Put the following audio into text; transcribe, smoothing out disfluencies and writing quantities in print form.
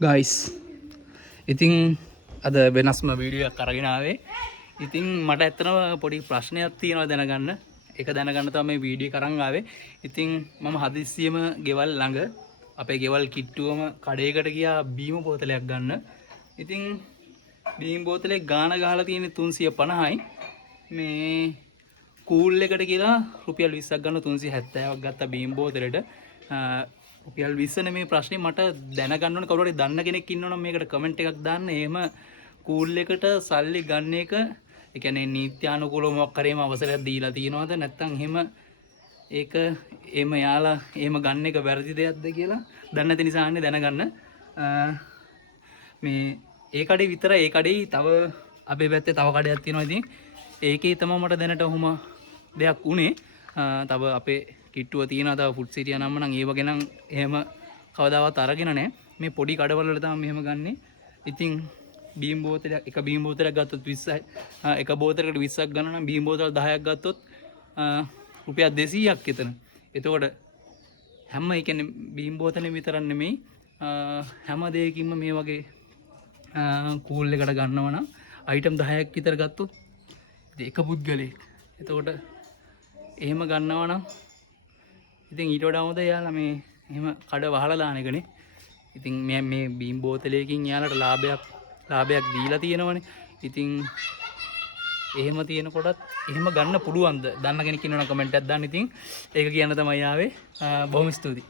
Guys ඉතින් අද වෙනස්ම වීඩියෝ එකක් අරගෙන ආවේ. ඉතින් මට ඇත්තටම පොඩි ප්‍රශ්නයක් තියෙනවා දැනගන්න. ඒක දැනගන්න තමයි මේ වීඩියෝ එක අරන් ආවේ. ඉතින් මම හදිස්සියෙම ගෙවල් ළඟ අපේ ගෙවල් කිට්ටුවම කඩේකට ගියා බීම බෝතලයක් ගන්න. ඉතින් බීම බෝතලේ ගාණ ගහලා තියෙන්නේ 350යි. මේ කූල් එකට කියලා රුපියල් 20ක් ගන්න 370ක් ගත්තා බීම් බෝතලෙට. රුපියල් 20 නෙමේ ප්‍රශ්නේ. මට දැනගන්න ඕන කවුරු හරි දන්න කෙනෙක් ඉන්නවනම් මේකට කමෙන්ට් එකක් දාන්න. එහෙම කූල් එකට සල්ලි ගන්න එක ඒ කියන්නේ නීත්‍යානුකූලව මොකක් හරි අවසරයක් දීලා තියෙනවද නැත්නම් එහෙම ඒක එහෙම යාලා එහෙම ගන්න එක වැරදි දෙයක්ද කියලා දන්නේ නැති නිසා අහන්නේ දැනගන්න. මේ ඒ කඩේ විතරයි. ඒ කඩේ තව අපේ පැත්තේ තව කඩයක් තියෙනවා. ඉතින් ඒකේ තමයි මට දැනට ඔහොම දෙයක් උනේ. තව අපේ කිට්ටුව තියෙනවා තව ෆුඩ් සිටියා නම් ඒ වගේ නම් එහෙම කවදාවත් අරගෙන නැහැ. මේ පොඩි කඩවල වල තමයි මෙහෙම ගන්නෙ. ඉතින් බීම් බෝතලයක් එක බීම් බෝතලයක් ගත්තොත් 20යි. එක බෝතලයකට 20ක් ගන්න නම් බීම් බෝතල් 10ක් ගත්තොත් රුපියල් 200ක් එතන. එතකොට හැම ඒ කියන්නේ බීම් බෝතලෙ විතරක් නෙමෙයි හැම දෙයකින්ම මේ වගේ කූල් එකට ගන්නවා නම් අයිටම් 10ක් විතර ගත්තොත් එක පුද්ගලයෙක්. එතකොට එහෙම ගන්නවා නම් ඉතින් ඊට වඩා හොඳ යාලා මේ එහෙම කඩ වහලා දාන එකනේ. ඉතින් මේ බීම් බෝතලයකින් යාලට ලාභයක් දීලා තියෙනවනේ. ඉතින් එහෙම තියෙනකොටත් එහෙම ගන්න පුළුවන්ද? දන්න කෙනෙක් ඉන්නවනම් කමෙන්ට් එකක් දාන්න. ඉතින් ඒක කියන්න තමයි ආවේ. බොහොම ස්තුතියි.